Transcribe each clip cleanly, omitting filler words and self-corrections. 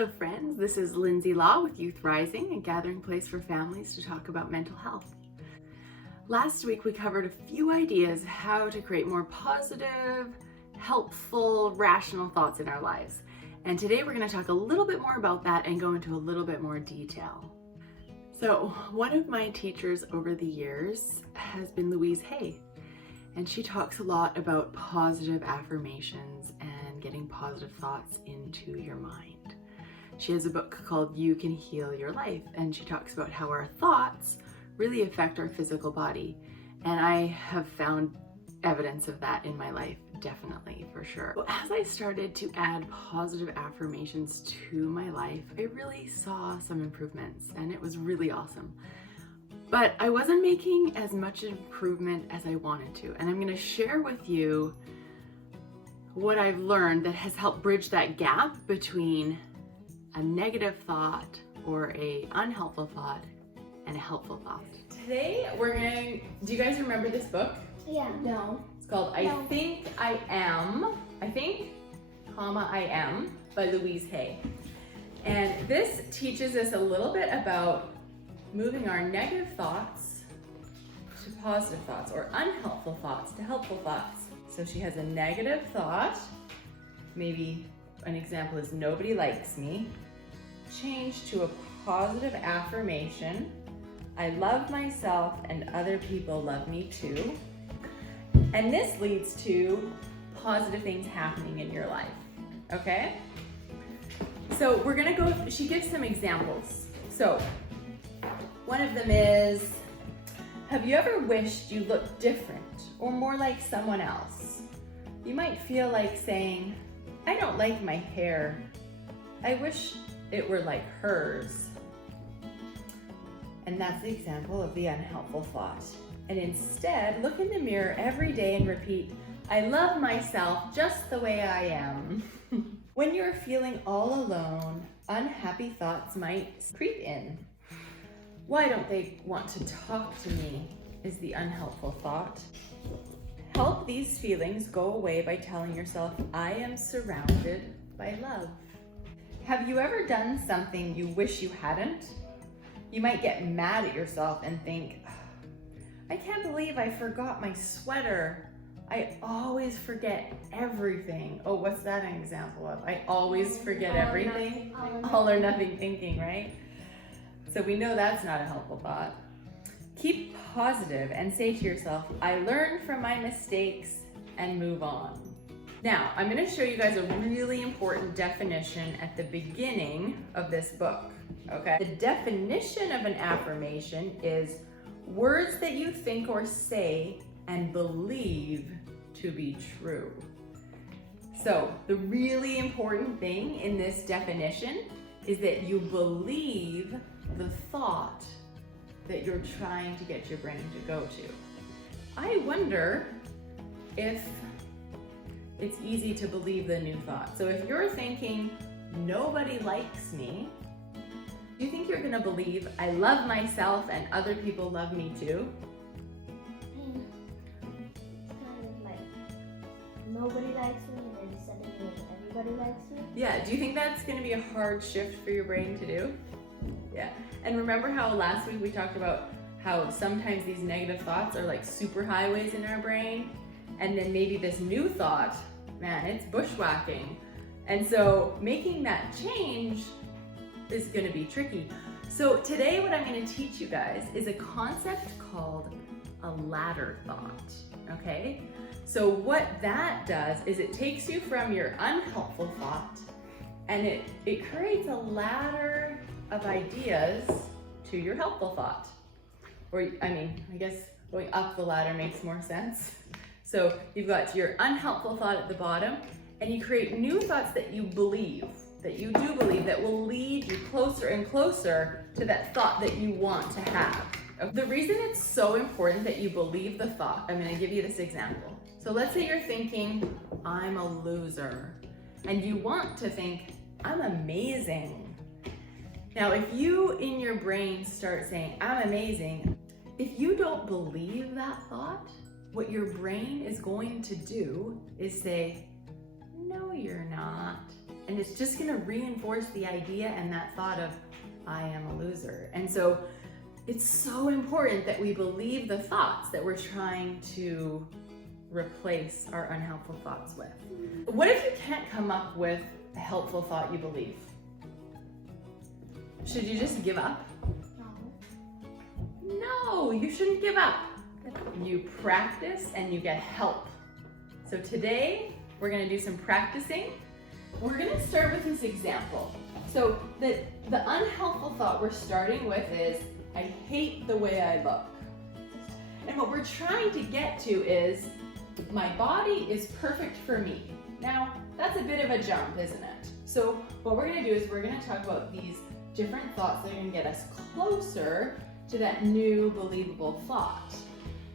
Hello friends, this is Lindsay Law with Youth Rising, a gathering place for families to talk about mental health. Last week we covered a few ideas how to create more positive, helpful, rational thoughts in our lives. And today we're going to talk a little bit more about that and go into a little bit more detail. So one of my teachers over the years has been Louise Hay, and she talks a lot about positive affirmations and getting positive thoughts into your mind. She has a book called You Can Heal Your Life, and she talks about how our thoughts really affect our physical body. And I have found evidence of that in my life, definitely, for sure. Well, as I started to add positive affirmations to my life, I really saw some improvements, and it was really awesome. But I wasn't making as much improvement as I wanted to, and I'm going to share with you what I've learned that has helped bridge that gap between a negative thought or a unhelpful thought and a helpful thought. Today do you guys remember this book? Yeah. No. It's called I Think, I Am, by Louise Hay. And this teaches us a little bit about moving our negative thoughts to positive thoughts, or unhelpful thoughts to helpful thoughts. So she has a negative thought, maybe an example is nobody likes me. Change to a positive affirmation, I love myself and other people love me too. And this leads to positive things happening in your life, okay? So we're gonna she gives some examples. So one of them is, have you ever wished you looked different or more like someone else? You might feel like saying, I don't like my hair. I wish it were like hers. And that's the example of the unhelpful thought. And instead, look in the mirror every day and repeat, I love myself just the way I am. When you're feeling all alone, unhappy thoughts might creep in. Why don't they want to talk to me? Is the unhelpful thought. Help these feelings go away by telling yourself, I am surrounded by love. Have you ever done something you wish you hadn't? You might get mad at yourself and think, I can't believe I forgot my sweater. I always forget everything. Oh, what's that an example of? I always forget everything. All or nothing thinking, right? So we know that's not a helpful thought. Keep positive and say to yourself, I learned from my mistakes and move on. Now, I'm going to show you guys a really important definition at the beginning of this book, okay? The definition of an affirmation is words that you think or say and believe to be true. So the really important thing in this definition is that you believe the thought that you're trying to get your brain to go to. I wonder if it's easy to believe the new thought. So if you're thinking, nobody likes me, do you think you're gonna believe, I love myself and other people love me too? Kind of like, nobody likes me and then suddenly everybody likes me. Yeah, do you think that's gonna be a hard shift for your brain to do? Yeah, and remember how last week we talked about how sometimes these negative thoughts are like super highways in our brain, and then maybe this new thought, man, it's bushwhacking. And so making that change is gonna be tricky. So today what I'm gonna teach you guys is a concept called a ladder thought, okay? So what that does is it takes you from your unhelpful thought and it creates a ladder of ideas to your helpful thought. Or, I guess going up the ladder makes more sense. So you've got your unhelpful thought at the bottom, and you create new thoughts that you believe, that you do believe, that will lead you closer and closer to that thought that you want to have. The reason it's so important that you believe the thought, I'm gonna give you this example. So let's say you're thinking, I'm a loser, and you want to think, I'm amazing. Now, if you in your brain start saying, I'm amazing, if you don't believe that thought, what your brain is going to do is say, no, you're not. and it's just gonna reinforce the idea and that thought of, I am a loser. And so it's so important that we believe the thoughts that we're trying to replace our unhelpful thoughts with. What if you can't come up with a helpful thought you believe? Should you just give up? No, you shouldn't give up. You practice and you get help. So today we're gonna do some practicing. We're gonna start with this example. So the unhelpful thought we're starting with is, I hate the way I look. And what we're trying to get to is, my body is perfect for me. Now, that's a bit of a jump, isn't it? So what we're gonna do is we're gonna talk about these different thoughts that are gonna get us closer to that new believable thought.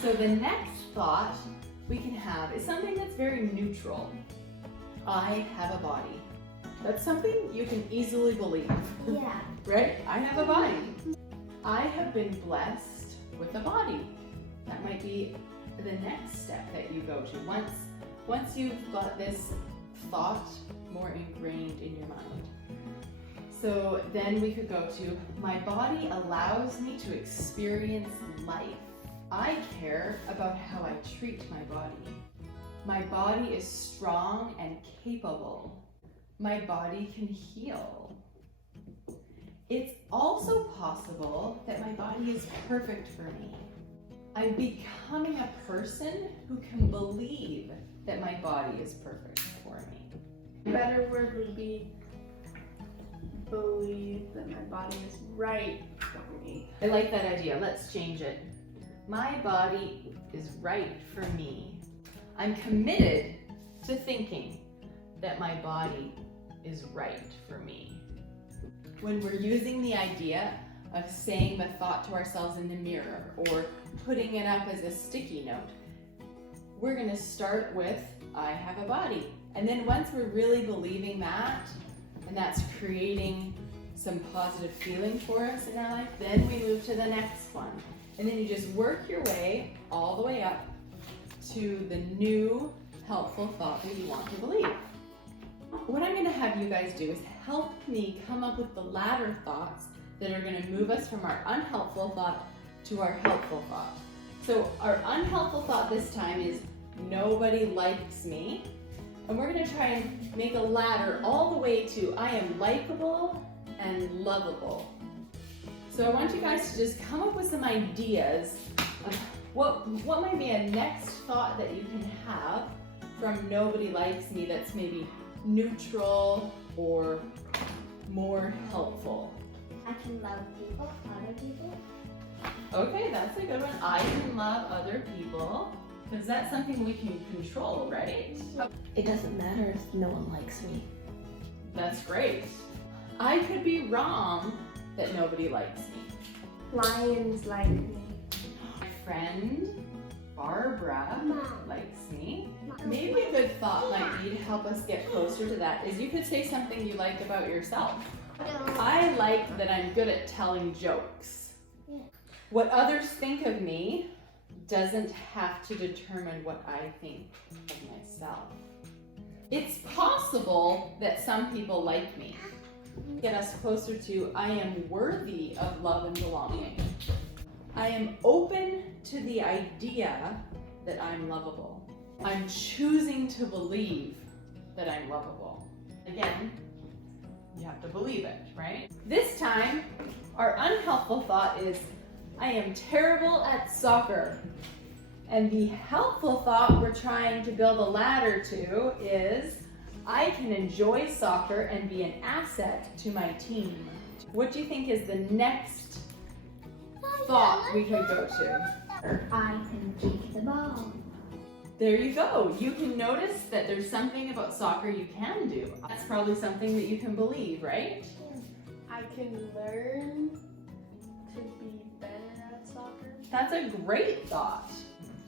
So the next thought we can have is something that's very neutral. I have a body. That's something you can easily believe. Yeah. Right? I have a body. I have been blessed with a body. That might be the next step that you go to. Once you've got this thought more ingrained in your mind. So then we could go to, my body allows me to experience life. I care about how I treat my body. My body is strong and capable. My body can heal. It's also possible that my body is perfect for me. I'm becoming a person who can believe that my body is perfect for me. A better word would be believe that my body is right for me. I like that idea. Let's change it. My body is right for me. I'm committed to thinking that my body is right for me. When we're using the idea of saying the thought to ourselves in the mirror or putting it up as a sticky note, we're gonna start with, I have a body. And then once we're really believing that, and that's creating some positive feeling for us in our life, then we move to the next one. And then you just work your way all the way up to the new helpful thought that you want to believe. What I'm gonna have you guys do is help me come up with the latter thoughts that are gonna move us from our unhelpful thought to our helpful thought. So our unhelpful thought this time is, nobody likes me. And we're gonna try and make a ladder all the way to, I am likable and lovable. So I want you guys to just come up with some ideas of what might be a next thought that you can have from nobody likes me that's maybe neutral or more helpful. I can love people, other people. Okay, that's a good one. I can love other people, because that's something we can control, right? It doesn't matter if no one likes me. That's great. I could be wrong that nobody likes me. Lions like me. My friend Barbara Mom. likes me. Maybe a good thought might be to help us get closer to that is you could say something you like about yourself. I like that I'm good at telling jokes. Yeah. What others think of me doesn't have to determine what I think of myself. It's possible that some people like me. Get us closer to, I am worthy of love and belonging. I am open to the idea that I'm lovable. I'm choosing to believe that I'm lovable. Again, you have to believe it, right? This time, our unhelpful thought is, I am terrible at soccer. And the helpful thought we're trying to build a ladder to is, I can enjoy soccer and be an asset to my team. What do you think is the next thought we could go to? I can kick the ball. There you go. You can notice that there's something about soccer you can do. That's probably something that you can believe, right? I can learn to be better at soccer. That's a great thought.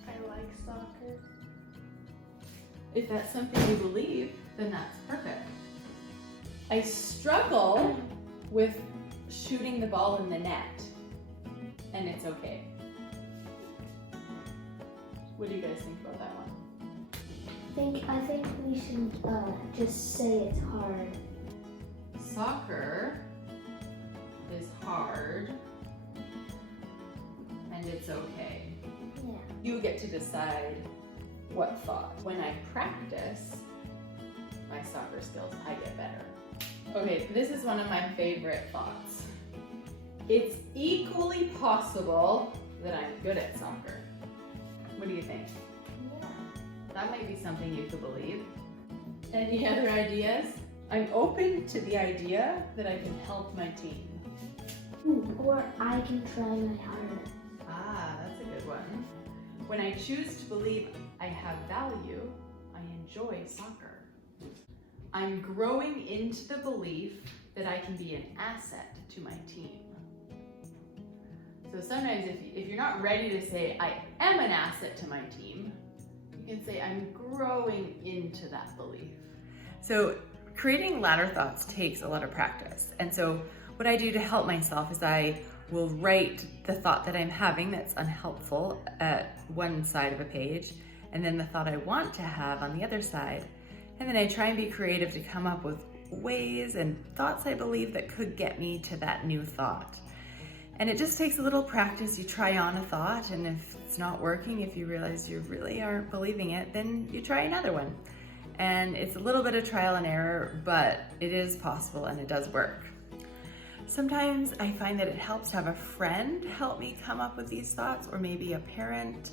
I like soccer. If that's something you believe, then that's perfect. I struggle with shooting the ball in the net, and it's okay. What do you guys think about that one? I think we should just say it's hard soccer is hard and it's okay. Yeah. You get to decide what thought. When I practice my soccer skills, I get better. Okay, this is one of my favorite thoughts. It's equally possible that I'm good at soccer. What do you think? Yeah. That might be something you could believe. Any other ideas? I'm open to the idea that I can help my team. Or I can try my hardest. Ah, that's a good one. When I choose to believe I have value, I enjoy soccer. I'm growing into the belief that I can be an asset to my team. So sometimes if you're not ready to say, I am an asset to my team, you can say, I'm growing into that belief. So creating ladder thoughts takes a lot of practice. And so what I do to help myself is I will write the thought that I'm having that's unhelpful at one side of a page, and then the thought I want to have on the other side. And then I try and be creative to come up with ways and thoughts I believe that could get me to that new thought. And it just takes a little practice. You try on a thought, and if it's not working, if you realize you really aren't believing it, then you try another one. And it's a little bit of trial and error, but it is possible and it does work. Sometimes I find that it helps to have a friend help me come up with these thoughts, or maybe a parent,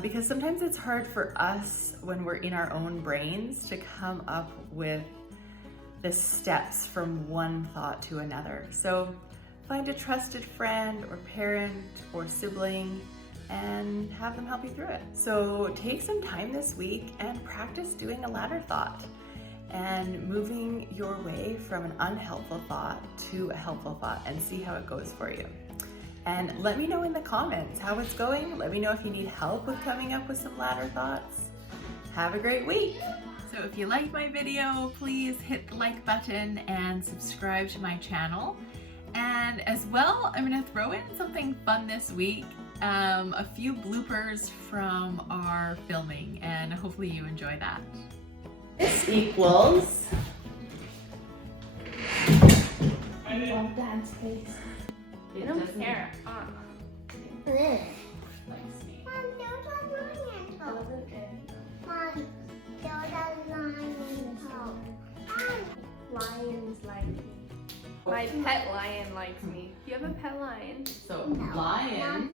because sometimes it's hard for us when we're in our own brains to come up with the steps from one thought to another. So find a trusted friend or parent or sibling and have them help you through it. So take some time this week and practice doing a ladder thought and moving your way from an unhelpful thought to a helpful thought, and see how it goes for you. And let me know in the comments how it's going. Let me know if you need help with coming up with some ladder thoughts. Have a great week. So if you liked my video, please hit the like button and subscribe to my channel. And as well, I'm gonna throw in something fun this week, a few bloopers from our filming, and hopefully you enjoy that. This equals... I love Dad's face. It I don't doesn't care. likes me. Lions like me. My pet lion likes me. Do you have a pet lion? So lion